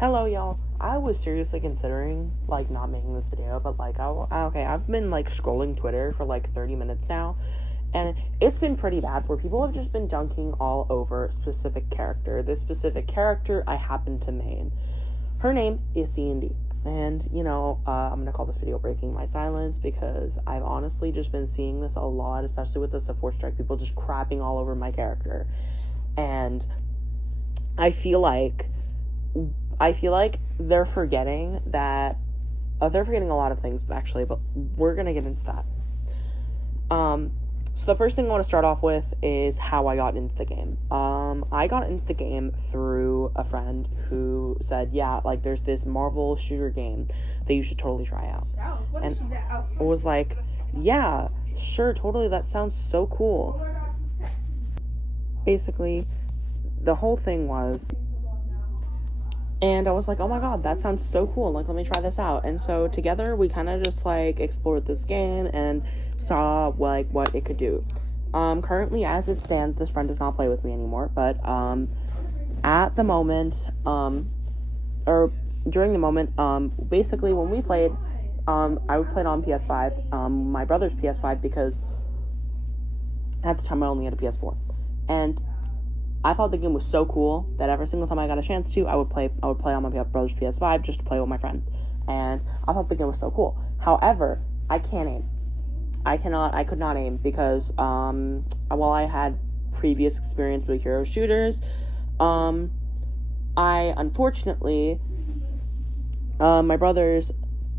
Hello, y'all. I was seriously considering, not making this video, but, I've been, scrolling Twitter for, 30 minutes now, and it's been pretty bad, where people have just been dunking all over a specific character. This specific character I happen to main. Her name is C&D, and, I'm gonna call this video Breaking My Silence, because I've honestly just been seeing this a lot, especially with the support strike, people just crapping all over my character, and I feel like they're forgetting that they're forgetting a lot of things, actually, but we're gonna get into that. So the first thing I want to start off with is how I got into the game. I got into the game through a friend who said, yeah, there's this Marvel shooter game that you should totally try out. And I was like, yeah, sure, totally, that sounds so cool. Basically, the whole thing was... And I was like, oh my god, that sounds so cool, let me try this out. And so together we kind of just explored this game and saw what it could do. Currently, as it stands, this friend does not play with me anymore, but at the moment, or during the moment, basically when we played, I would play it on PS5, my brother's PS5, because at the time I only had a PS4. And I thought the game was so cool that every single time I got a chance to, I would play on my brother's PS5 just to play with my friend. And I thought the game was so cool. However, I can't aim. I could not aim because, while I had previous experience with hero shooters, unfortunately, my brother's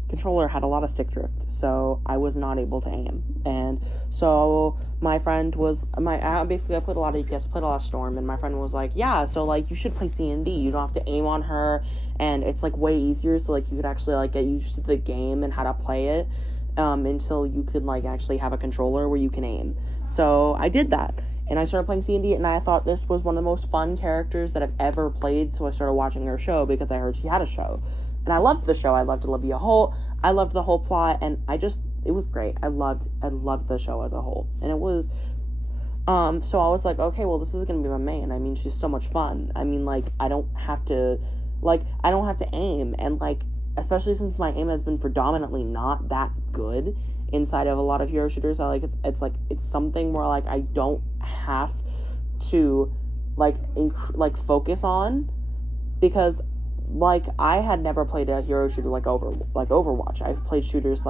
controller had a lot of stick drift, so I was not able to aim. And so my friend was basically, I played a lot of DPS, played a lot of Storm, and my friend was like, yeah, so you should play C&D, you don't have to aim on her, and it's way easier, so you could actually get used to the game and how to play it, until you could actually have a controller where you can aim. So I did that, and I started playing C&D, and I thought this was one of the most fun characters that I've ever played, so I started watching her show because I heard she had a show. And I loved the show. I loved Olivia Holt. I loved the whole plot, and it was great. I loved the show as a whole. And it was, so I was like, okay, well, this is gonna be my main. I mean, she's so much fun. I mean, I don't have to aim, and, especially since my aim has been predominantly not that good inside of a lot of hero shooters, it's something where, I don't have to, focus on, because I had never played a hero shooter Overwatch. I've played shooters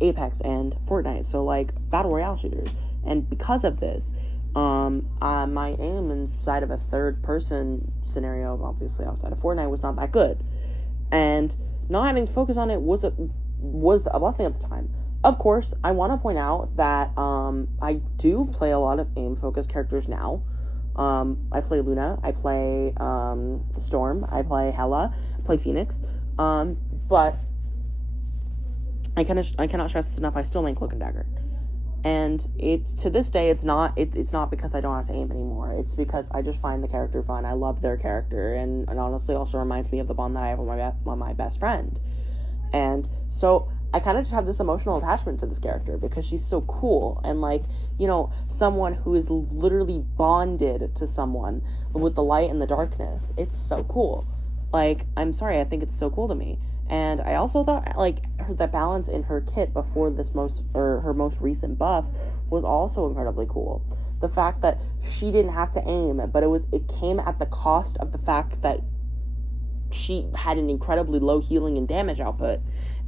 Apex and Fortnite, so battle royale shooters. And because of this, my aim inside of a third person scenario, obviously outside of Fortnite, was not that good. And not having to focus on it was a blessing at the time. Of course, I want to point out that I do play a lot of aim focused characters now. I play Lunar, I play, Storm, I play Hela, I play Phoenix, but I cannot stress this enough, I still main Cloak and Dagger, and to this day, it's not because I don't have to aim anymore, it's because I just find the character fun, I love their character, and honestly also reminds me of the bond that I have with my best friend, and so I kind of just have this emotional attachment to this character because she's so cool, and someone who is literally bonded to someone with the light and the darkness. It's so cool. I'm sorry, I think it's so cool to me. And I also thought the balance in her kit before her most recent buff was also incredibly cool. The fact that she didn't have to aim, but it came at the cost of the fact that she had an incredibly low healing and damage output.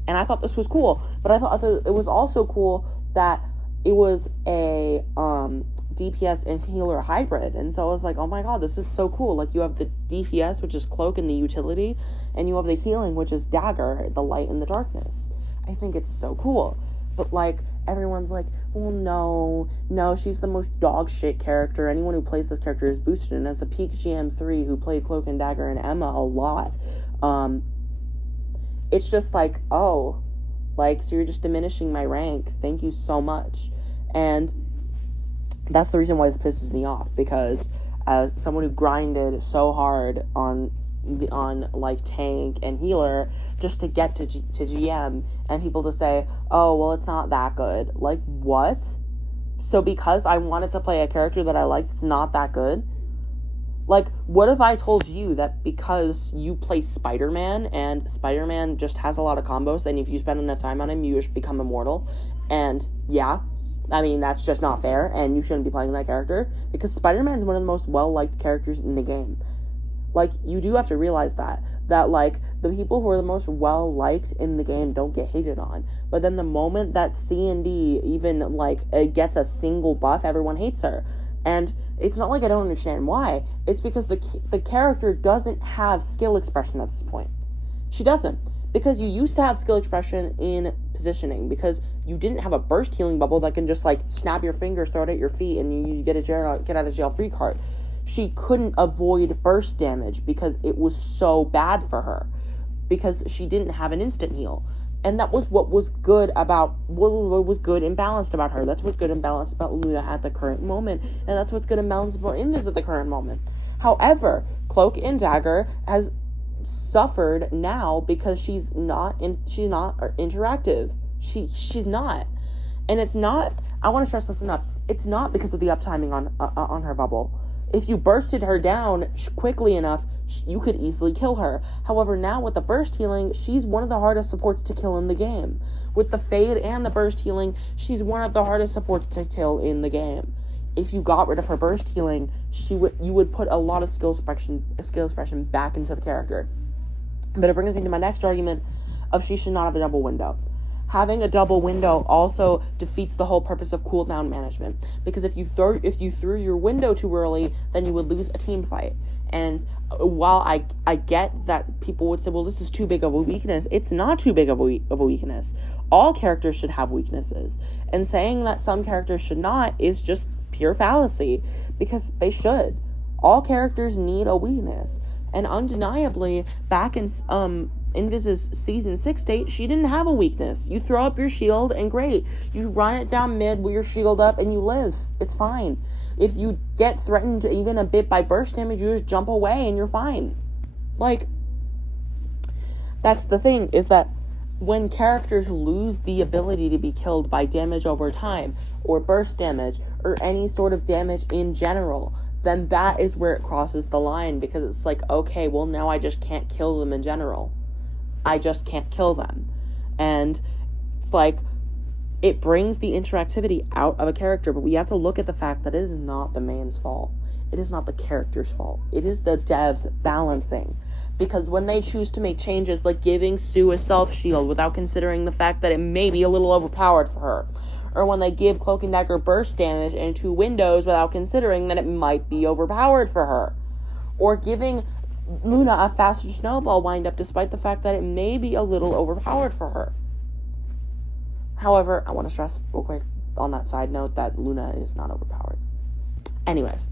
And I thought this was cool, but I thought it was also cool that it was a DPS and healer hybrid, and so I was like, oh my god, this is so cool. You have the DPS, which is Cloak and the utility, and you have the healing, which is Dagger, the light and the darkness. I think it's so cool. But everyone's like, well, no, she's the most dog shit character. Anyone who plays this character is boosted, and as a peak GM3 who played Cloak and Dagger and Emma a lot, it's just oh, so you're just diminishing my rank. Thank you so much. And that's the reason why this pisses me off, because as someone who grinded so hard on tank and healer just to get to GM, and people to say, oh, well, it's not that good. What? So because I wanted to play a character that I liked, it's not that good? Like, what if I told you that because you play Spider-Man, and Spider-Man just has a lot of combos, and if you spend enough time on him, you just become immortal, and yeah, I mean, that's just not fair, and you shouldn't be playing that character, because Spider-Man is one of the most well-liked characters in the game. Like, you do have to realize that, like, the people who are the most well-liked in the game don't get hated on, but then the moment that C&D even, like, gets a single buff, everyone hates her, and it's not like I don't understand why. It's because the character doesn't have skill expression at this point. She doesn't. Because you used to have skill expression in positioning. Because you didn't have a burst healing bubble that can just, like, snap your fingers, throw it at your feet, and you get out of jail free card. She couldn't avoid burst damage because it was so bad for her. Because she didn't have an instant heal. And that was what was good about, what was good and balanced about her. That's what's good and balanced about Luna at the current moment. And that's what's good and balanced about Invis at the current moment. However, Cloak and Dagger has suffered now because she's not interactive. She's not. And it's not, I want to stress this enough, it's not because of the uptiming on her bubble. If you bursted her down quickly enough, you could easily kill her. However, now with the burst healing, she's one of the hardest supports to kill in the game. With the fade and the burst healing, she's one of the hardest supports to kill in the game. If you got rid of her burst healing, you would put a lot of skill expression back into the character. But it brings me to my next argument of she should not have a double window. Having a double window also defeats the whole purpose of cooldown management, because if you threw your window too early, then you would lose a team fight. And while I get that people would say, well, this is too big of a weakness, it's not too big of a weakness. All characters should have weaknesses, and saying that some characters should not is just pure fallacy, because they should. All characters need a weakness, and undeniably, back in Invis's Season 6 state, she didn't have a weakness. You throw up your shield, and great. You run it down mid with your shield up, and you live. It's fine. If you get threatened even a bit by burst damage, you just jump away, and you're fine. Like, that's the thing, is that when characters lose the ability to be killed by damage over time, or burst damage, or any sort of damage in general, then that is where it crosses the line, because it's like, okay, well, now I just can't kill them in general. I just can't kill them. And it's like, it brings the interactivity out of a character, but we have to look at the fact that it is not the man's fault. It is not the character's fault. It is the devs balancing. Because when they choose to make changes like giving Sue a self-shield without considering the fact that it may be a little overpowered for her, or when they give Cloak and Dagger burst damage into windows without considering that it might be overpowered for her, or giving Luna a faster snowball windup despite the fact that it may be a little overpowered for her. However, I want to stress real quick on that side note that Luna is not overpowered. Anyways,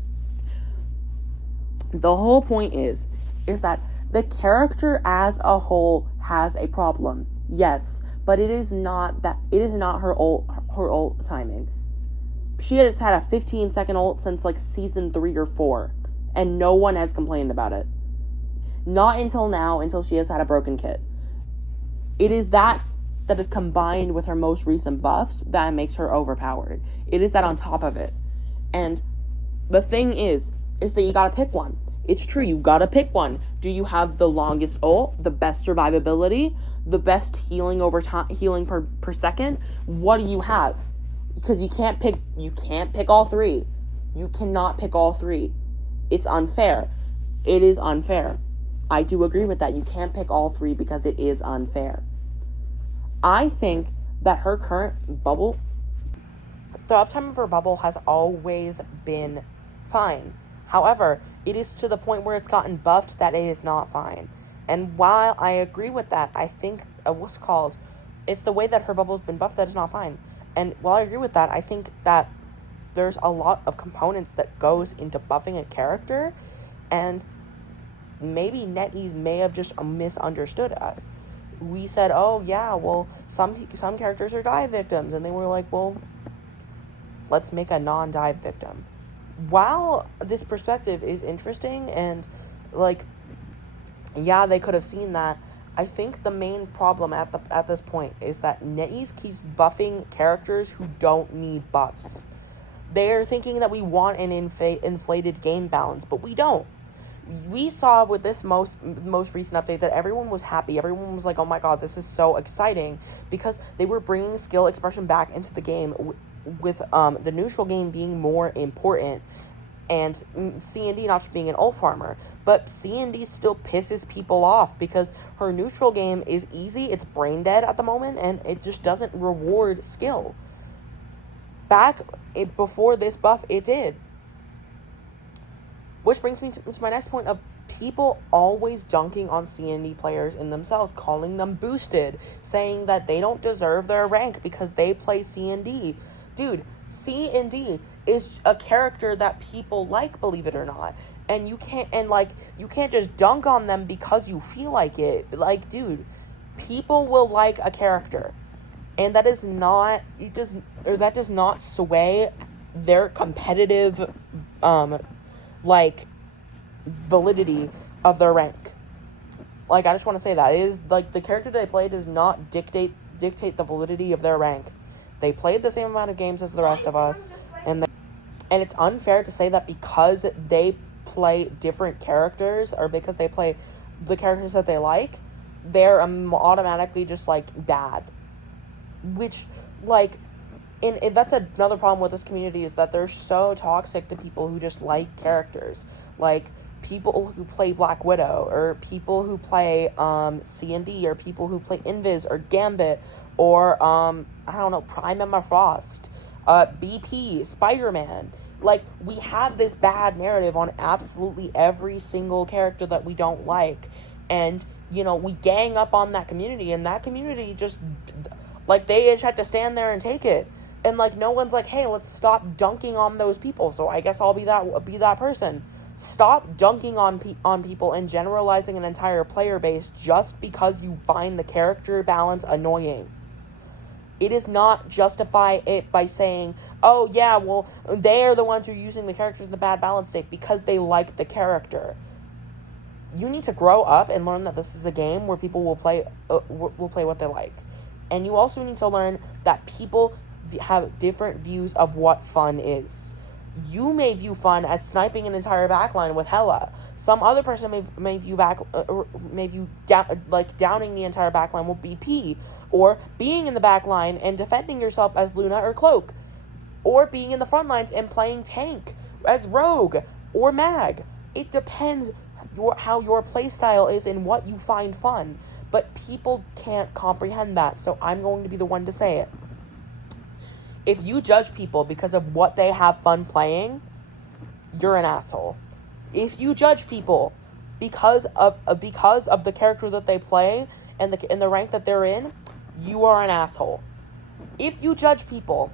the whole point is that the character as a whole has a problem. Yes, but it is not her ult timing. She has had a 15-second ult since like season 3 or 4, and no one has complained about it. Not until now, until she has had a broken kit. It is that is combined with her most recent buffs that makes her overpowered. It is that on top of it. And the thing is that you gotta pick one. It's true, you gotta pick one. Do you have the longest ult, the best survivability, the best healing over time, healing per second? What do you have? Because you can't pick all three. You cannot pick all three. It's unfair. It is unfair. I do agree with that. You can't pick all three because it is unfair. I think that her current bubble, the uptime of her bubble has always been fine. However, it is to the point where it's gotten buffed that it is not fine. And while I agree with that, I think, it's the way that her bubble's been buffed that is not fine. And while I agree with that, I think that there's a lot of components that goes into buffing a character, and maybe NetEase may have just misunderstood us. We said, oh yeah, well, some characters are dive victims, and they were like, well, let's make a non-dive victim. While this perspective is interesting, and like, yeah, they could have seen that, I think the main problem at this point is that NetEase keeps buffing characters who don't need buffs. They're thinking that we want an inflated game balance, but we don't. we saw with this most recent update that everyone was happy. Everyone was like, oh my god, this is so exciting, because they were bringing skill expression back into the game with the neutral game being more important, and C&D not just being an ult farmer. But C&D still pisses people off because her neutral game is easy, it's brain dead at the moment, and it just doesn't reward skill. Before this buff, it did. Which brings me to my next point of people always dunking on C&D players in themselves, calling them boosted, saying that they don't deserve their rank because they play C&D. Dude, C&D is a character that people like, believe it or not. And you can't just dunk on them because you feel like it. Like, dude, people will like a character. And that does not sway their competitive validity of their rank. Like, I just want to say that. It is, like, the character they play does not dictate the validity of their rank. They played the same amount of games as the rest of us, and it's unfair to say that because they play different characters, or because they play the characters that they like, they're automatically just, like, bad. Which, like, and that's another problem with this community, is that they're so toxic to people who just like characters. Like, people who play Black Widow, or people who play C&D, or people who play Invis or Gambit, or I don't know, Prime Emma Frost, BP, Spider-Man. Like, we have this bad narrative on absolutely every single character that we don't like, and, you know, we gang up on that community, and that community just, like, they just have to stand there and take it. And, like, no one's like, hey, let's stop dunking on those people, so I guess I'll be that person. Stop dunking on people and generalizing an entire player base just because you find the character balance annoying. It is not justify it by saying, oh, yeah, well, they are the ones who are using the characters in the bad balance state because they like the character. You need to grow up and learn that this is a game where people will play what they like. And you also need to learn that people have different views of what fun is. You may view fun as sniping an entire backline with Hela. Some other person may view downing the entire backline with BP, or being in the backline and defending yourself as Luna or Cloak, or being in the front lines and playing tank as Rogue or Mag. It depends how your playstyle is and what you find fun. But people can't comprehend that, so I'm going to be the one to say it. If you judge people because of what they have fun playing, you're an asshole. If you judge people because of the character that they play and the rank that they're in, you are an asshole. If you judge people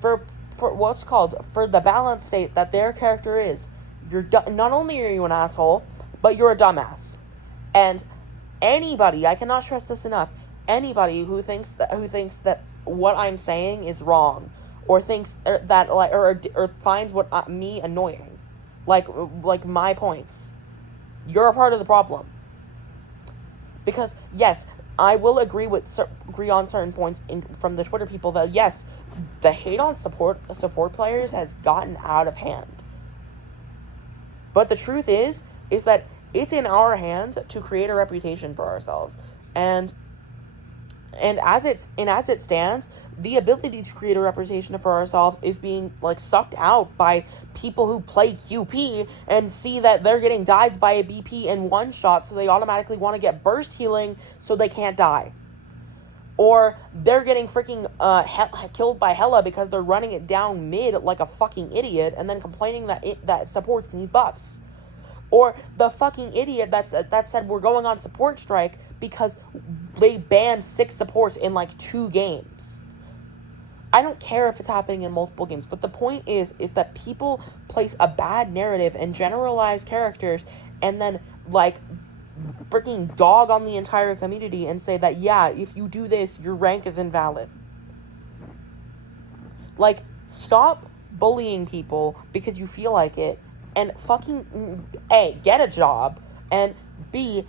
for the balance state that their character is, not only are you an asshole, but you're a dumbass. And anybody, I cannot stress this enough, anybody who thinks that what I'm saying is wrong, or thinks that or finds me annoying, like my points, you're a part of the problem. Because yes, I will agree on certain points from the Twitter people that yes, the hate on support players has gotten out of hand. But the truth is that it's in our hands to create a reputation for ourselves, and as it stands, the ability to create a reputation for ourselves is being sucked out by people who play QP and see that they're getting dived by a BP in one shot, so they automatically want to get burst healing so they can't die. Or they're getting freaking killed by Hela because they're running it down mid like a fucking idiot, and then complaining that supports need buffs. Or the fucking idiot that said we're going on support strike because they banned 6 supports in 2 games. I don't care if it's happening in multiple games, but the point is that people place a bad narrative and generalize characters and then freaking dog on the entire community and say that, yeah, if you do this, your rank is invalid. Stop bullying people because you feel like it, and fucking A, get a job, and B,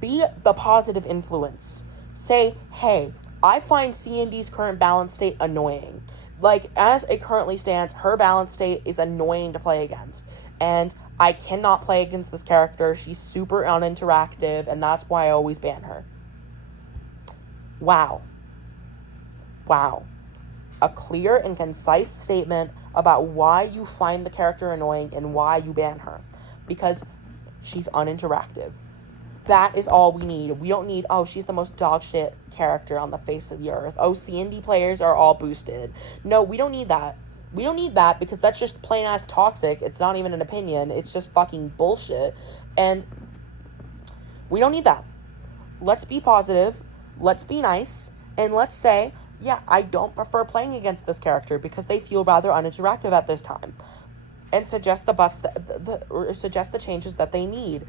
be the positive influence. Say, hey, I find C&D's current balance state annoying. like, as it currently stands, her balance state is annoying to play against. And I cannot play against this character. She's super uninteractive, and that's why I always ban her. Wow. A clear and concise statement about why you find the character annoying and why you ban her. Because she's uninteractive. That is all we need. We don't need, oh, she's the most dog shit character on the face of the earth. Oh, C&D players are all boosted. No, we don't need that. We don't need that because that's just plain ass toxic. It's not even an opinion. It's just fucking bullshit. And we don't need that. Let's be positive. Let's be nice. And let's say, yeah, I don't prefer playing against this character because they feel rather uninteractive at this time. And suggest the buffs, or suggest the changes that they need.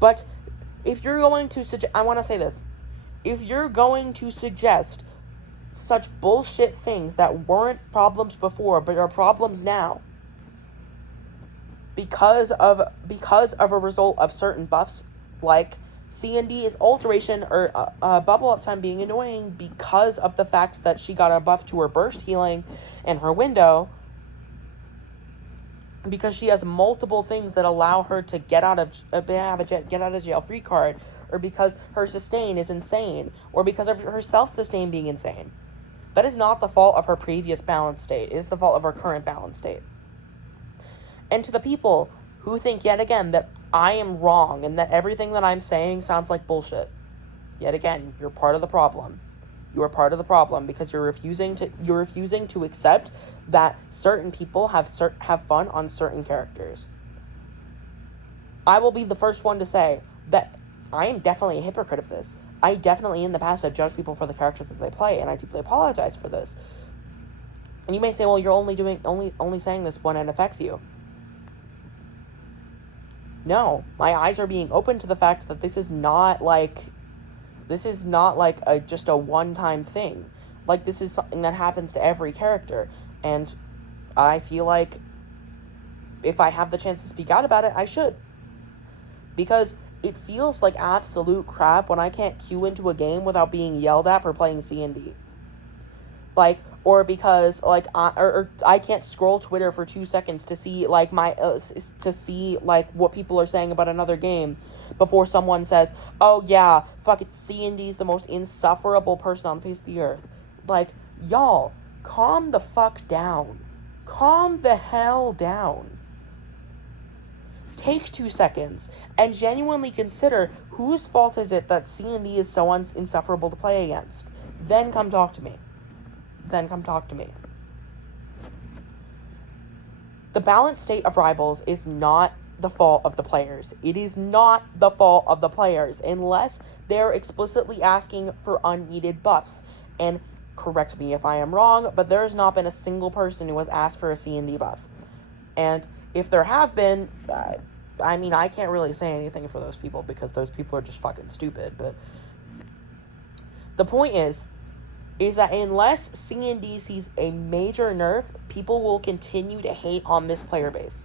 But if you're going to I want to say this. If you're going to suggest such bullshit things that weren't problems before but are problems now because of a result of certain buffs, like C&D's alteration or bubble uptime being annoying because of the fact that she got a buff to her burst healing and her window, because she has multiple things that allow her to get out of jail free card, or because her sustain is insane, or because of her self-sustain being insane. That is not the fault of her previous balance state. It is the fault of her current balance state. And to the people who think yet again that I am wrong and that everything that I'm saying sounds like bullshit, yet again, you're part of the problem. You are part of the problem because you're refusing to accept that certain people have fun on certain characters. I will be the first one to say that I am definitely a hypocrite of this. I definitely in the past have judged people for the characters that they play, and I deeply apologize for this. And you may say, well, you're only saying this when it affects you. No, my eyes are being open to the fact that this is not like just a one-time thing. Like, this is something that happens to every character, and I feel like if I have the chance to speak out about it, I should. Because it feels like absolute crap when I can't queue into a game without being yelled at for playing C&D. Like, or because, like, I can't scroll Twitter for 2 seconds to see, like, what people are saying about another game before someone says, oh, yeah, fuck it, C&D's the most insufferable person on the face of the earth. Like, y'all, calm the fuck down. Calm the hell down. Take 2 seconds and genuinely consider whose fault is it that C&D is so insufferable to play against. Then come talk to me. The balanced state of rivals is not the fault of the players. It is not the fault of the players unless they're explicitly asking for unneeded buffs. And correct me if I am wrong, but there has not been a single person who has asked for a C&D buff. And if there have been, I mean, I can't really say anything for those people because those people are just fucking stupid. But the point is that unless C&D sees a major nerf, people will continue to hate on this player base.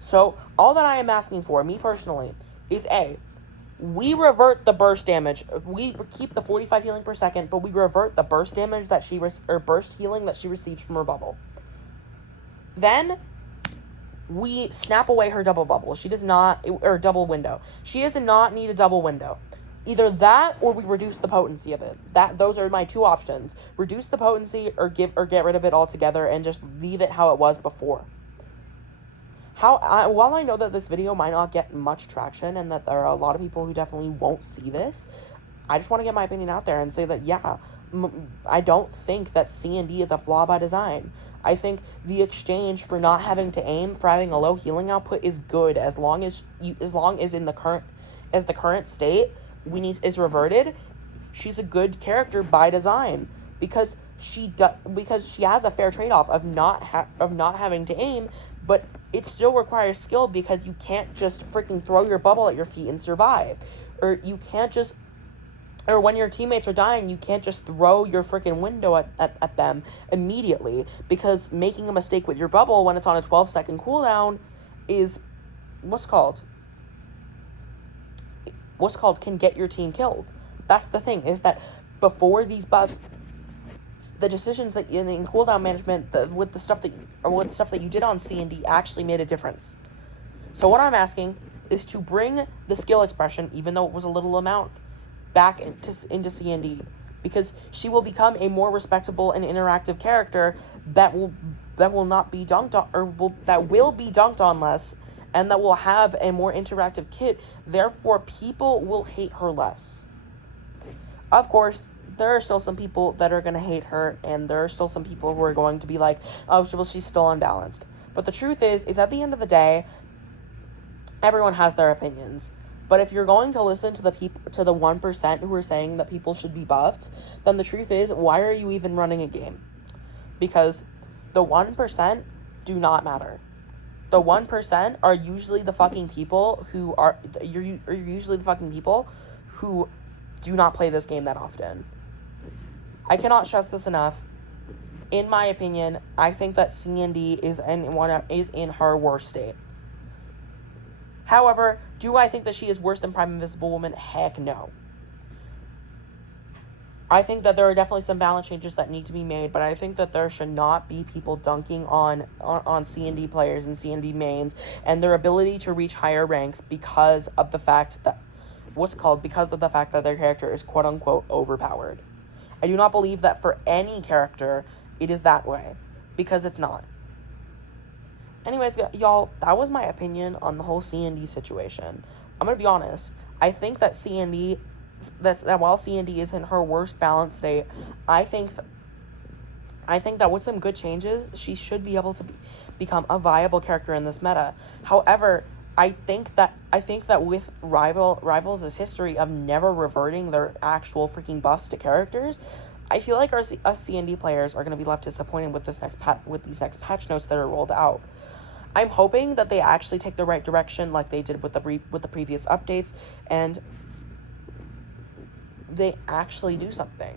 So all that I am asking for, me personally, is we revert the burst damage. We keep the 45 healing per second, but we revert the burst damage that burst healing that she receives from her bubble. Then we snap away her double bubble. She does not, or double window. She does not need a double window. Either that or we reduce the potency of it. Those are my two options. Reduce the potency or get rid of it altogether and just leave it how it was before. While I know that this video might not get much traction and that there are a lot of people who definitely won't see this, I just want to get my opinion out there and say that, yeah, I don't think that C&D is a flaw by design. I think the exchange for not having to aim, for having a low healing output is good as long as the current state is reverted. She's a good character by design because she has a fair trade-off of not having to aim, but it still requires skill because you can't just freaking throw your bubble at your feet and survive, or when your teammates are dying, you can't just throw your freaking window at them immediately, because making a mistake with your bubble when it's on a 12-second cooldown is can get your team killed. That's the thing, is that before these buffs the decisions that in cooldown management, with the stuff that you did on C&D actually made a difference. So what I'm asking is to bring the skill expression, even though it was a little amount, back into C&D, because she will become a more respectable and interactive character that will not be dunked on, that will be dunked on less, and that will have a more interactive kit. Therefore, people will hate her less. Of course, there are still some people that are going to hate her, and there are still some people who are going to be like, oh, well, she's still unbalanced. But the truth is at the end of the day, everyone has their opinions. But if you're going to listen to the 1% who are saying that people should be buffed, then the truth is, why are you even running a game? Because the 1% do not matter. The 1% are usually the fucking people who you're usually the fucking people who do not play this game that often. I cannot stress this enough. In my opinion, I think that C&D is in her worst state. However, do I think that she is worse than Prime Invisible Woman? Heck no. I think that there are definitely some balance changes that need to be made, but I think that there should not be people dunking on C&D players and C&D mains and their ability to reach higher ranks because of the fact that their character is quote-unquote overpowered. I do not believe that for any character it is that way, because it's not. Anyways, y'all, that was my opinion on the whole C&D situation. I'm gonna be honest. I think that while C&D is in her worst balance state, I think that with some good changes, she should be able to become a viable character in this meta. However, I think that with Rivals' history of never reverting their actual freaking buffs to characters, I feel like us C&D players are going to be left disappointed with these next patch notes that are rolled out. I'm hoping that they actually take the right direction, like they did with the previous updates, and they actually do something.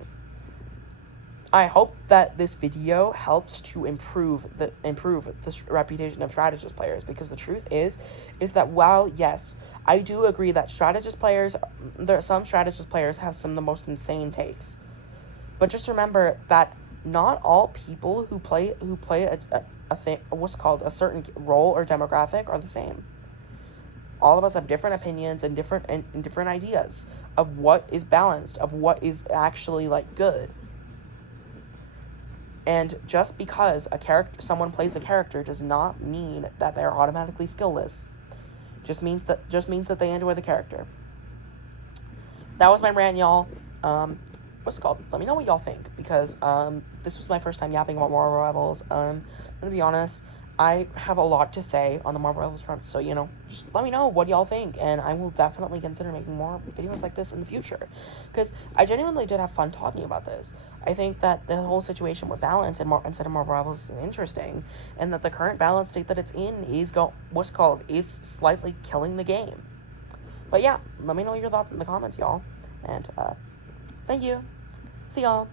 I hope that this video helps to improve the reputation of strategist players, because the truth is that while, yes, I do agree that some strategist players have some of the most insane takes, but just remember that not all people who play a certain role or demographic are the same. All of us have different opinions and different ideas of what is balanced, of what is actually like good. And just because someone plays a character does not mean that they're automatically skillless. Just means that they enjoy the character. That was my rant, y'all. Let me know what y'all think, because this was my first time yapping about Marvel Rivals. I'm gonna be honest, I have a lot to say on the Marvel Rivals front, so just let me know what y'all think, and I will definitely consider making more videos like this in the future, because I genuinely did have fun talking about this. I think that the whole situation with balance instead of Marvel Rivals is interesting, and that the current balance state that it's in is slightly killing the game. But yeah, let me know your thoughts in the comments, y'all, and thank you. See y'all.